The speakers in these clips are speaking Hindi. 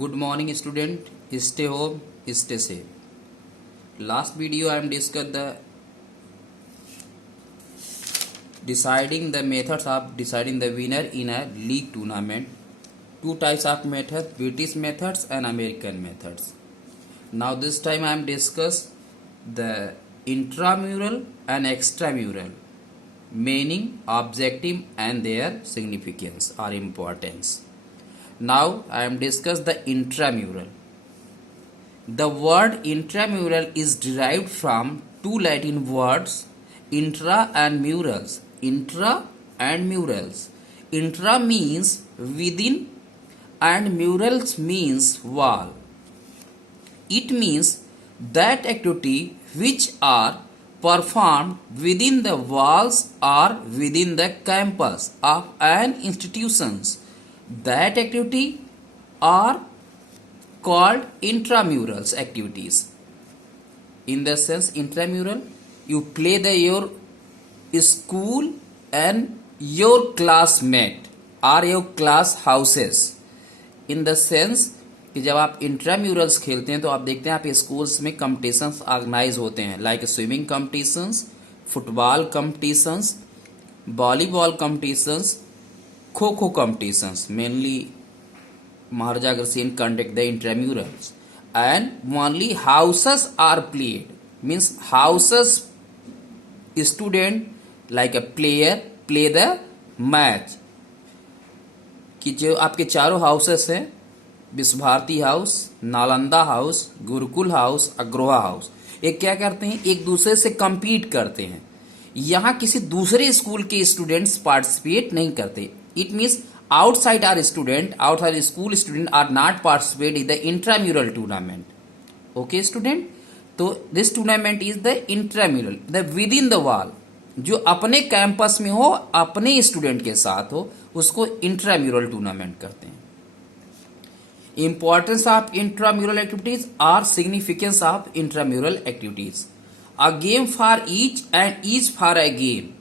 Good morning student, stay home, stay safe. Last video I am discussed the deciding the methods of deciding the winner in a league tournament. Two types of methods, British methods and American methods. Now this time I am discuss the intramural and extramural meaning, objective and their significance or importance. Now I am discuss the intramural. The word intramural is derived from two Latin words, intra and murals. Intra and murals. Intra means within and murals means wall. It means that activity which are performed within the walls or within the campus of an institutions. That activity are called intramurals activities. In the sense intramural, you play your school and your classmate or your class houses. In the sense कि जब आप इंट्राम्यूरल्स खेलते हैं तो आप देखते हैं आपके स्कूल्स में कंपटीशंस ऑर्गेनाइज होते हैं, like swimming competitions, football competitions, volleyball competitions, kho kho competitions. Mainly Maharaja Agrasen conduct the intramurals, and only houses are played, means houses student like a player play the match. कि जो आपके चारों हाउसेस हैं, Vishwa Bharati house, Nalanda house, Gurukul house, Agroha house, ये क्या करते हैं, एक दूसरे से compete करते हैं. यहाँ किसी दूसरे स्कूल के स्टूडेंट्स पार्टिसिपेट नहीं करते. It means outside our student, outside school student are not participate in the intramural tournament. Okay student, तो this tournament is the intramural, the within the wall, जो अपने कैंपस में हो, अपने स्टूडेंट के साथ हो, उसको इंट्राम्यूरल टूर्नामेंट कहते हैं. इंपॉर्टेंस ऑफ इंट्राम्यूरल एक्टिविटीज और significance of intramural activities. A game for each and each for a game.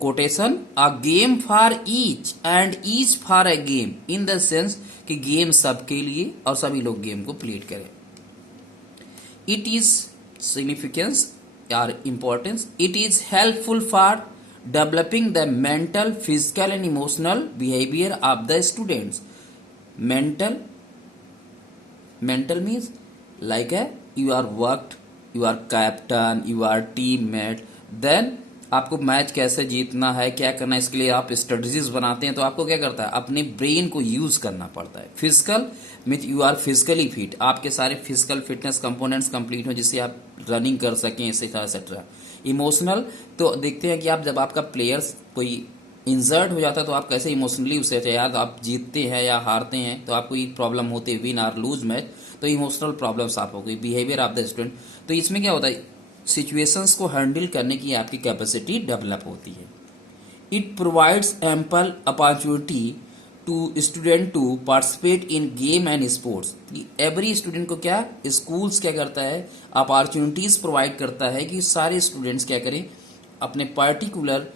Quotation, a game for each and each for a game, in the sense कि गेम सबके लिए और सभी लोग गेम को प्ले करें. इट इज सिग्निफिकेंस और इंपॉर्टेंस. It is helpful for developing the mental, physical and emotional behaviour of the students. Mental means like you are worked, you are captain, you are team mate. Then आपको मैच कैसे जीतना है, क्या करना है, इसके लिए आप स्ट्रेटजीज बनाते हैं, तो आपको क्या करता है, अपने ब्रेन को यूज करना पड़ता है. Physical means you are physically fit, आपके सारे फिजिकल फिटनेस कंपोनेंट्स कंप्लीट हो जिससे आप रनिंग कर सकें, एक्सेट्रा. इमोशनल, तो देखते हैं कि आप जब आपका प्लेयर्स कोई इंजर्ड हो जाता है तो आप कैसे इमोशनली उसे, यार आप जीतते हैं या हारते हैं तो आपको ये प्रॉब्लम होती है, विन आर लूज मैच, तो इमोशनल प्रॉब्लम्स आप हो गई. बिहेवियर ऑफ द स्टूडेंट, तो इसमें क्या होता है, सिचुएशंस को हैंडल करने की आपकी कैपेसिटी डेवलप होती है. It provides ample opportunity to student to participate in game and sports. Every student को क्या स्कूल्स क्या करता है, अपॉर्चुनिटीज प्रोवाइड करता है कि सारे स्टूडेंट्स क्या करें, अपने पर्टिकुलर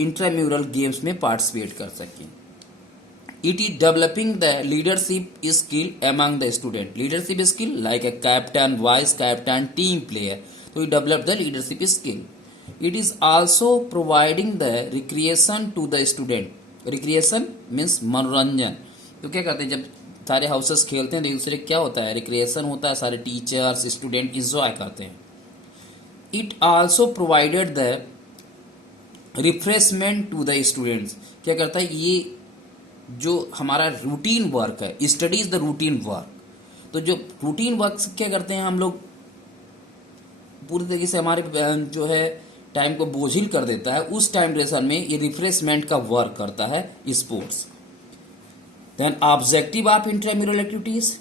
इंट्राम्यूरल गेम्स में पार्टिसिपेट कर सकें. It is developing the leadership skill among the student. Leadership skill like a captain, vice captain, team player, तो you develop the leadership skill. It is also providing the recreation to the student. Recreation means मनोरंजन. तो क्या करते हैं, जब सारे हाउसेस खेलते हैं तो दूसरे क्या होता है, रिक्रिएशन होता है, सारे टीचर्स स्टूडेंट इंजॉय करते हैं. It also provided the refreshment to the students. क्या करता है, ये जो हमारा रूटीन वर्क है, study is the routine work, तो जो रूटीन वर्क क्या करते हैं हम लोग, पूरी तरीके से हमारे जो है टाइम को बोझिल कर देता है, उस टाइम ड्यूरेशन में ये रिफ्रेशमेंट का वर्क करता है sports. Then objective of intramural activities.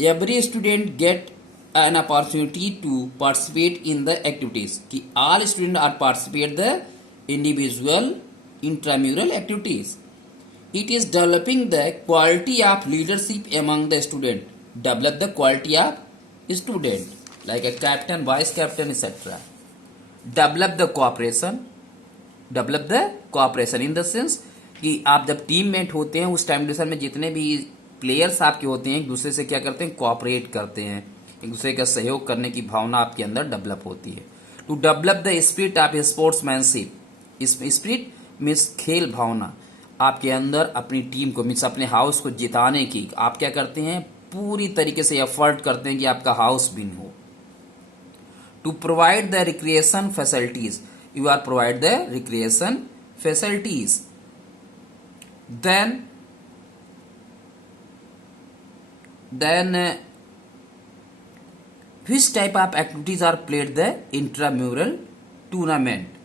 Every student get an opportunity to participate in the activities, कि all student are participate the individual intramural activities. It is developing the quality of leadership among the student. Develop the quality of student like a captain, vice captain, etc. Develop the cooperation in the sense कि आप जब टीम मेट होते हैं उस टाइम ड्यूरेशन में जितने भी प्लेयर्स आपके होते हैं एक दूसरे से क्या करते हैं, कोऑपरेट करते हैं, एक दूसरे का सहयोग करने की भावना आपके अंदर डेवलप होती है। To develop the spirit of sportsmanship, spirit means खेल भावना, आपके अंदर अपनी टीम को मीन्स अपने हाउस को जिताने की आप क्या करते हैं, पूरी तरीके से एफर्ट करते हैं कि आपका हाउस विन हो। To provide the recreation facilities, you are provide the recreation facilities. then which type of activities are played the intramural tournament?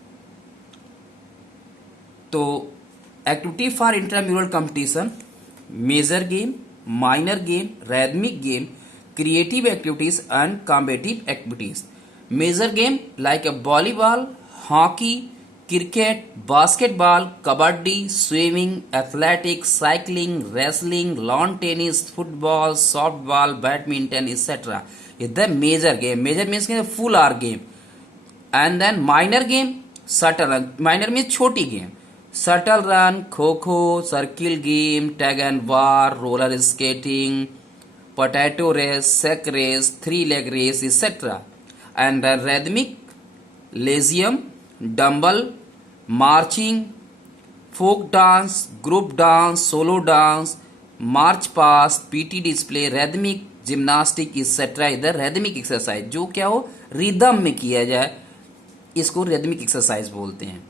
तो activity for intramural competition, major game, minor game, rhythmic game, creative activities and combative activities. Major game like volleyball, hockey, cricket, basketball, kabaddi, swimming, athletics, cycling, wrestling, lawn tennis, football, softball, badminton etcetera is the major game. Major means full are game. And then minor game, shuttle run, minor means छोटी game, shuttle run, kho kho, circle game, tag and war, roller skating, potato race, sec raise, 3 leg race etcetera. And rhythmic, lezim, dumbbell, marching, folk dance, group dance, solo dance, march past, PT display, rhythmic, gymnastic etcetera. इधर रैदमिक एक्सरसाइज जो क्या हो रिदम में किया जाए, इसको रैदमिक एक्सरसाइज बोलते हैं।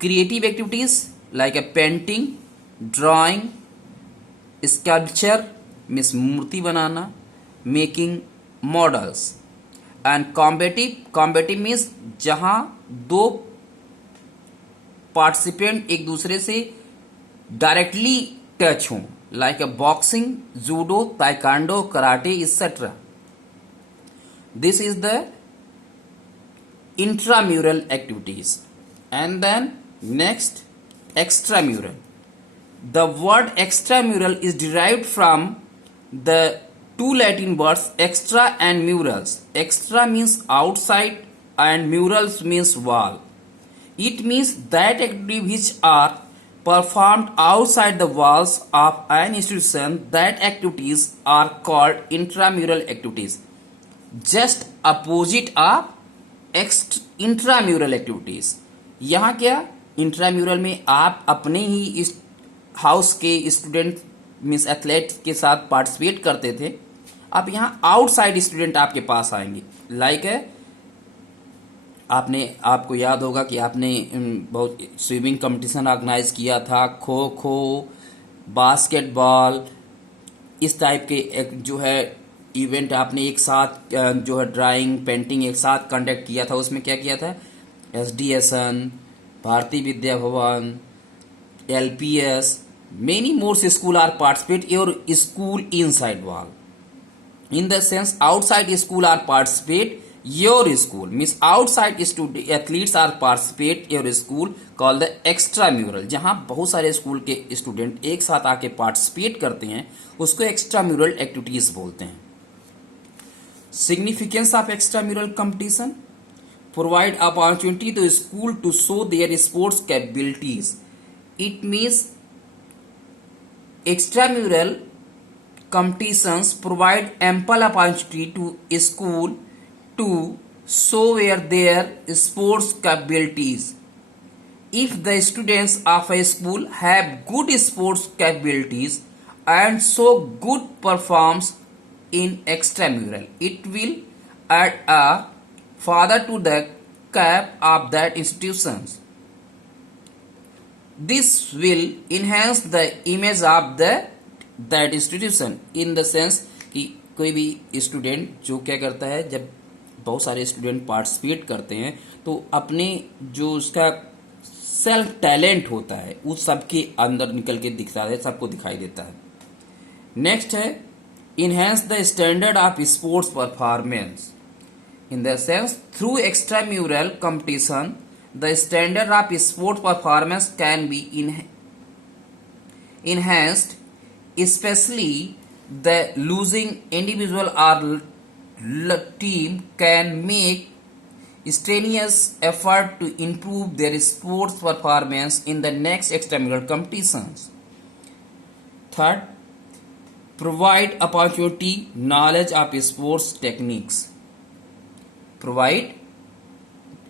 Creative activities like a painting, drawing, sculpture means मूर्ति बनाना, making models. And combative means जहां दो पार्टिसिपेंट एक दूसरे से डायरेक्टली टच हों, like a boxing, judo, taekwondo, karate etcetera. This is the intramural activities. And then next, extramural. The word extramural is derived from the two Latin words extra and murals. Extra means outside and murals means wall. It means that activities which are performed outside the walls of an institution. That activities are called intramural activities. Just opposite of intramural activities. यहाँ क्या इंट्राम्यूरल में आप अपने ही इस हाउस के स्टूडेंट मीन्स एथलेट के साथ पार्टिसिपेट करते थे, अब यहाँ आउटसाइड स्टूडेंट आपके पास आएंगे। लाइक है आपको याद होगा कि आपने बहुत स्विमिंग कंपटीशन ऑर्गेनाइज किया था, खो खो, बास्केटबॉल, इस टाइप के एक जो है इवेंट आपने एक साथ जो है ड्राइंग, पेंटिंग एक साथ कंडक्ट किया था। उसमें क्या किया था, एसडीएसन, Bharatiya Vidya Bhavan, LPS, many more school are participate your school inside wall. In the sense outside school are participate your school means outside student athletes are participate your school called the extramural. जहाँ बहुत सारे स्कूल के स्टूडेंट एक साथ आके पार्टिसिपेट करते हैं उसको एक्स्ट्राम्यूरल एक्टिविटीज बोलते हैं। Significance of extramural competition, provide opportunity to school to show their sports capabilities. It means extramural competitions provide ample opportunity to school to show their sports capabilities. If the students of a school have good sports capabilities and show good performance in extramural, it will add a further to the cap of that institutions. This will enhance the image of that institution in the sense कि कोई भी स्टूडेंट जो क्या करता है, जब बहुत सारे स्टूडेंट पार्टिसिपेट करते हैं तो अपने जो उसका सेल्फ टैलेंट होता है उस सबके अंदर निकल के दिखता है, सबको दिखाई देता है। नेक्स्ट है enhance the standard of sports performance. In the sense, through extramural competition, the standard of sport performance can be enhanced, especially the losing individual or team can make strenuous effort to improve their sports performance in the next extramural competitions. Third, provide opportunity knowledge of sports techniques. Provide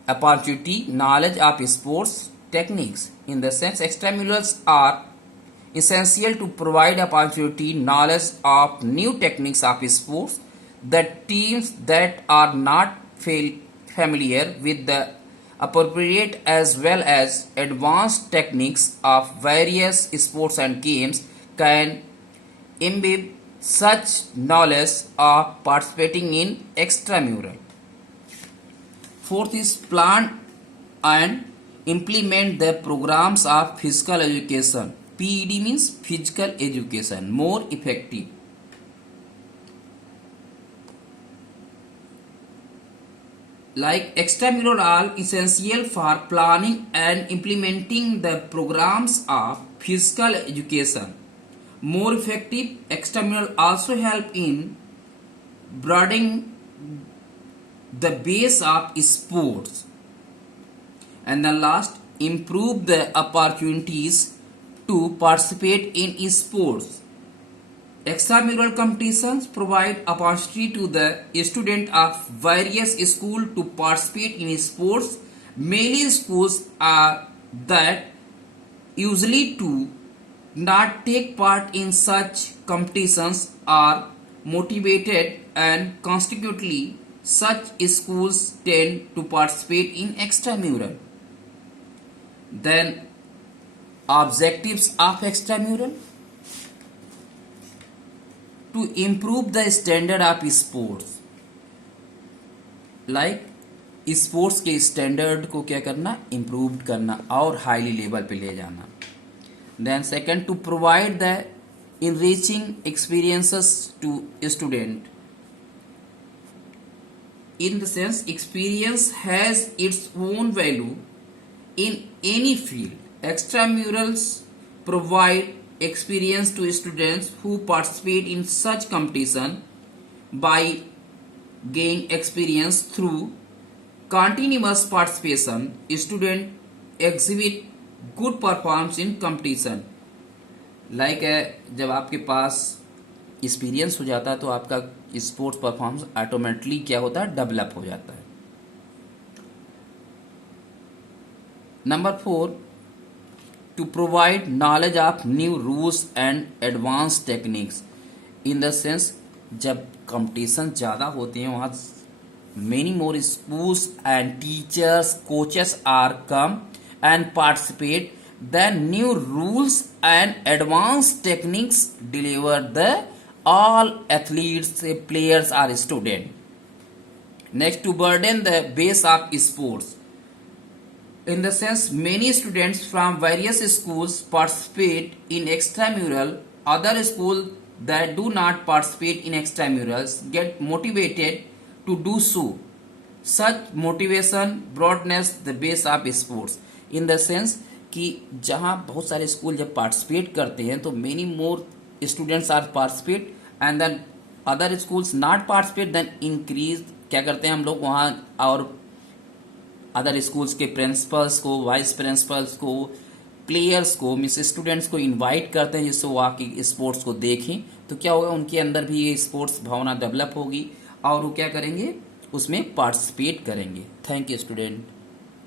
opportunity knowledge of sports techniques. In the sense, extramurals are essential to provide opportunity knowledge of new techniques of sports. The teams that are not familiar with the appropriate as well as advanced techniques of various sports and games can imbibe such knowledge of participating in extramural. Fourth is plan and implement the programs of physical education. PED means physical education more effective. Like extramural are essential for planning and implementing the programs of physical education. More effective, extramural also help in broadening the base of sports. And the last, improve the opportunities to participate in sports. Extramural competitions provide opportunity to the student of various schools to participate in sports. Many schools are that usually to not take part in such competitions are motivated, and consequently such schools tend to participate in extramural. Then objectives of extramural: to improve the standard of sports. Like sports के स्टैंडर्ड को क्या करना, इम्प्रूव करना और हाईली लेवल पे ले जाना. Then second, to provide the enriching experiences to student. In the sense, experience has its own value in any field. Extramurals provide experience to students who participate in such competition. By gain experience through continuous participation, student exhibit good performance in competition. Like जब आपके पास एक्सपीरियंस हो जाता है तो आपका स्पोर्ट्स परफॉर्मेंस ऑटोमेटिकली क्या होता है, डेवलप हो जाता है. Number 4, to provide knowledge of new rules and advance techniques. In the sense, जब कंपटीशन ज़्यादा होते हैं वहाँ many more schools and teachers coaches are come and participate. Then new rules and advanced techniques deliver the all athletes, players or student. Next, to burden the base of sports. In the sense, many students from various schools participate in extramural. Other schools that do not participate in extramurals get motivated to do so. Such motivation broadens the base of sports. In the sense कि जहाँ बहुत सारे स्कूल जब पार्टिसिपेट करते हैं तो many more students are participate, and then other schools not participate, then increase क्या करते हैं हम लोग वहाँ, और अदर स्कूल्स के प्रिंसिपल्स को, वाइस प्रिंसिपल्स को, प्लेयर्स को, मीन्स स्टूडेंट्स को इनवाइट करते हैं जिससे वो आके स्पोर्ट्स को देखें. तो क्या होगा, उनके अंदर भी ये स्पोर्ट्स भावना डेवलप होगी और वो क्या करेंगे, उसमें पार्टिसिपेट करेंगे. Thank you student.